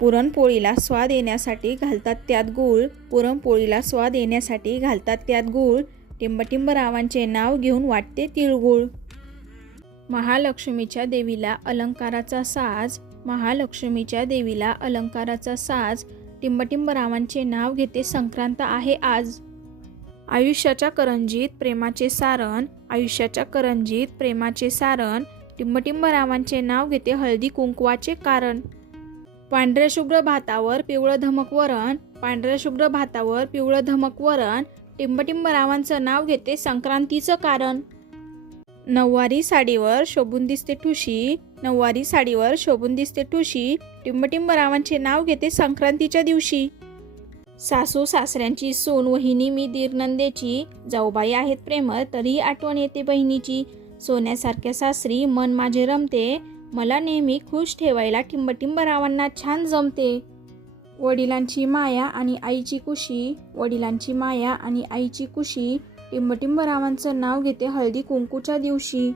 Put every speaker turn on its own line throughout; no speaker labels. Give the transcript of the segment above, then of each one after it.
पुरणपोळीला स्वाद येण्यासाठी घालतात त्यात गूळ. पुरणपोळीला स्वाद येण्यासाठी घालतात त्यात गूळ. टिंबटिंब रावांचे नाव घेऊन वाटते तिळगुळ. महालक्ष्मीच्या देवीला अलंकाराचा साज. महालक्ष्मीच्या देवीला अलंकाराचा साज. टिंबटिंब रावांचे नाव घेते संक्रांत आहे आज. आयुष्याच्या करंजीत प्रेमाचे सारण. आयुष्याच्या करंजीत प्रेमाचे सारण. टिंबटिंब रावांचे नाव घेते हळदी कुंकवाचे कारण. पांढऱ्या शुभ्र भातावर पिवळं धमक वरण पांढऱ्या शुभ्र भातावर पिवळं धमक वरण. टिंबटिंब रावांचं नाव घेते संक्रांतीचं कारण. नऊवारी साडीवर शोभून दिसते ठुशी. नऊवारी साडीवर शोभून दिसते ठुशी. टिंबटिंब रावांचे नाव घेते संक्रांतीच्या दिवशी. सासू सासऱ्यांची सून वहिनी मी दीरनंदेची जाऊबाई आहेत प्रेमळ तरीही आठवण येते बहिणीची. सोन्यासारख्या सासरी मन माझे रमते. मला नेहमी खुश ठेवायला टिंबटिंबरावांना छान जमते. वडिलांची माया आणि आईची कुशी वडिलांची माया आणि आईची कुशी टिंबटिंबरावांचं नाव घेते हळदी कुंकूच्या दिवशी.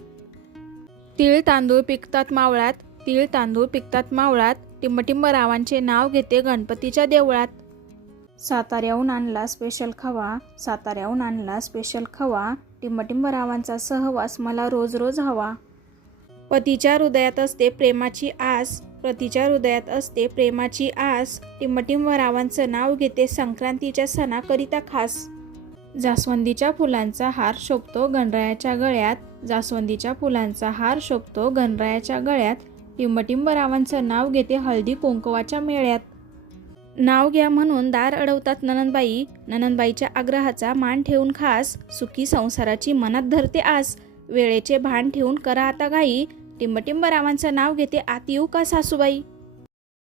तीळ तांदूळ पिकतात मावळात तीळ तांदूळ पिकतात मावळात टिंबटिंबरावांचे नाव घेते गणपतीच्या देवळात. साताऱ्याहून आणला स्पेशल खवा साताऱ्याहून आणला स्पेशल खवा टिंबटिंबरावांचा सहवास मला रोज रोज हवा. पतीच्या हृदयात असते प्रेमाची आस पतीच्या हृदयात असते प्रेमाची आस. टिंबटिंब रावांचं नाव घेते संक्रांतीच्या सणाकरिता खास. जास्वंदीच्या फुलांचा हार शोभतो गणरायाच्या गळ्यात. जास्वंदीच्या फुलांचा हार शोभतो गणरायाच्या गळ्यात. टिंबटिंब रावांचं नाव घेते हळदी कुंकवाच्या मेळ्यात. नाव घ्या म्हणून दार अडवतात ननंदबाई. ननंदबाईच्या आग्रहाचा मान ठेवून खास. सुखी संसाराची मनात धरते आस. वेळेचे भान ठेवून करा आता घाई. टिंबटिंब रावांचं नाव घेते आत येऊ का सासूबाई.